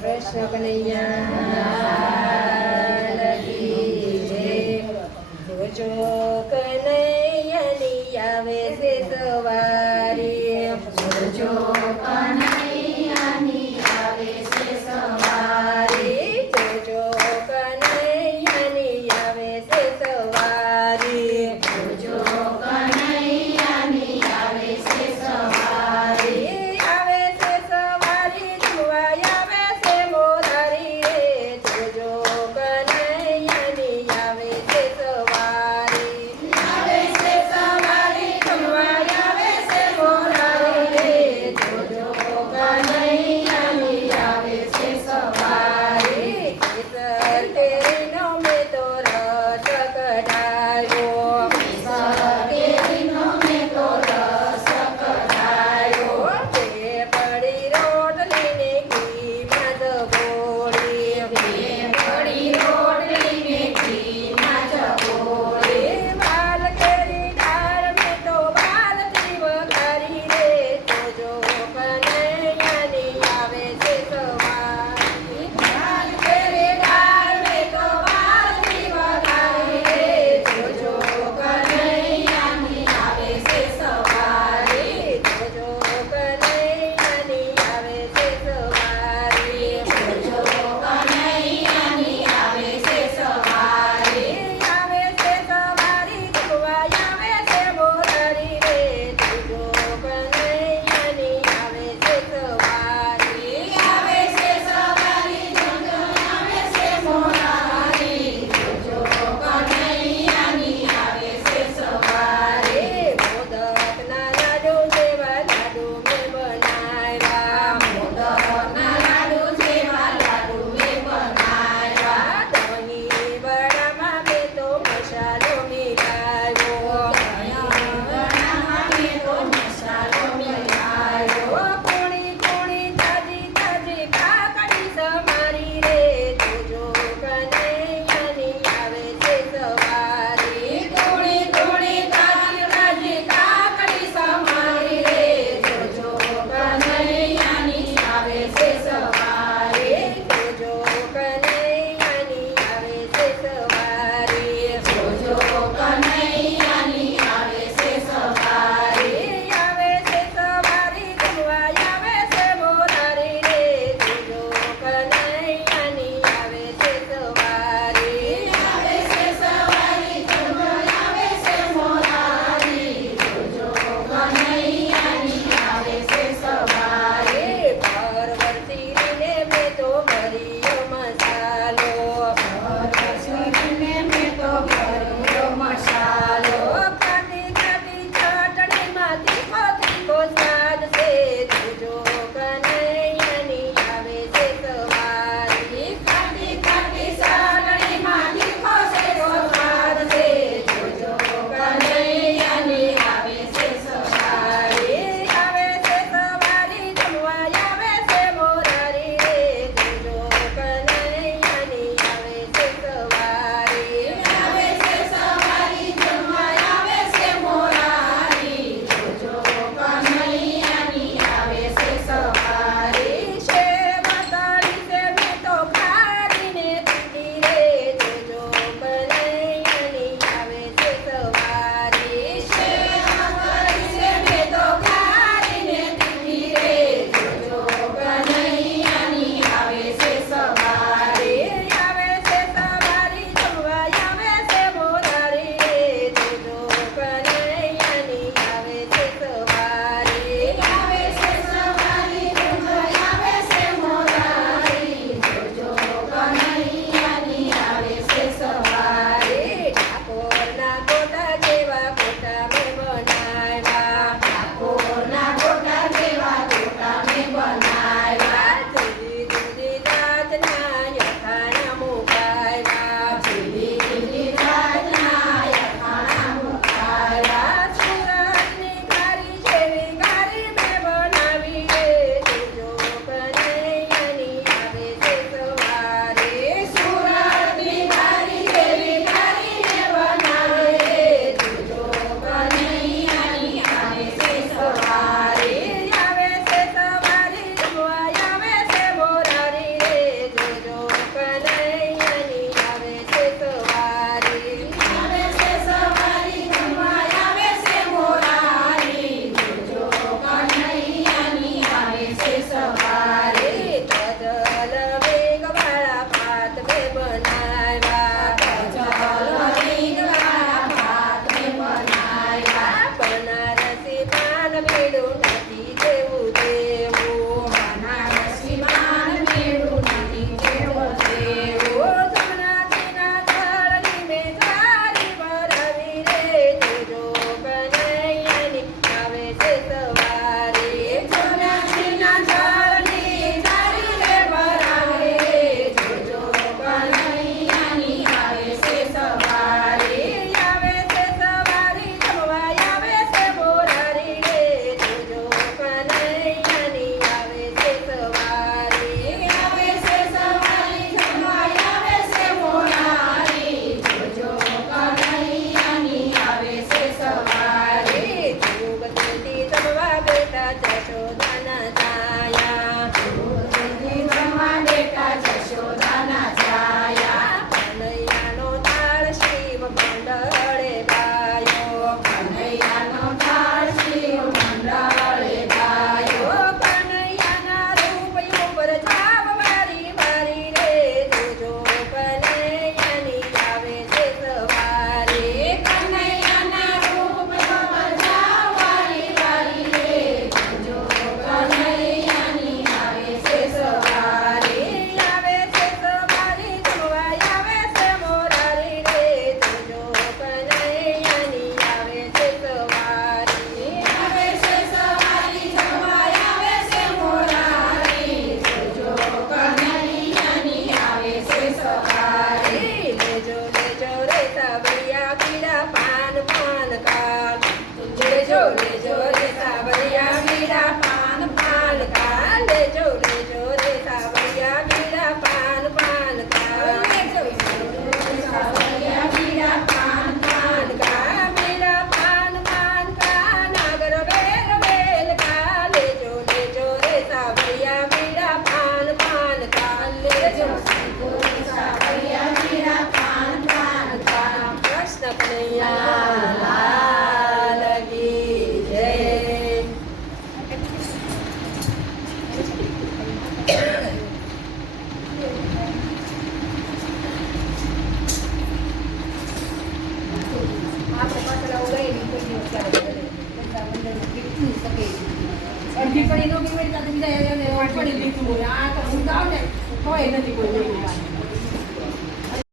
કૃષ્ણ કનૈયા જોજો Maria. આપણે પાછળ ઉગાડીએ ને કોઈ દિવસ ક્યારે અડધી પડી નો બીમારી સાથે બીજા પડી આ તો હું ગાવ ને, હોય નથી કોઈ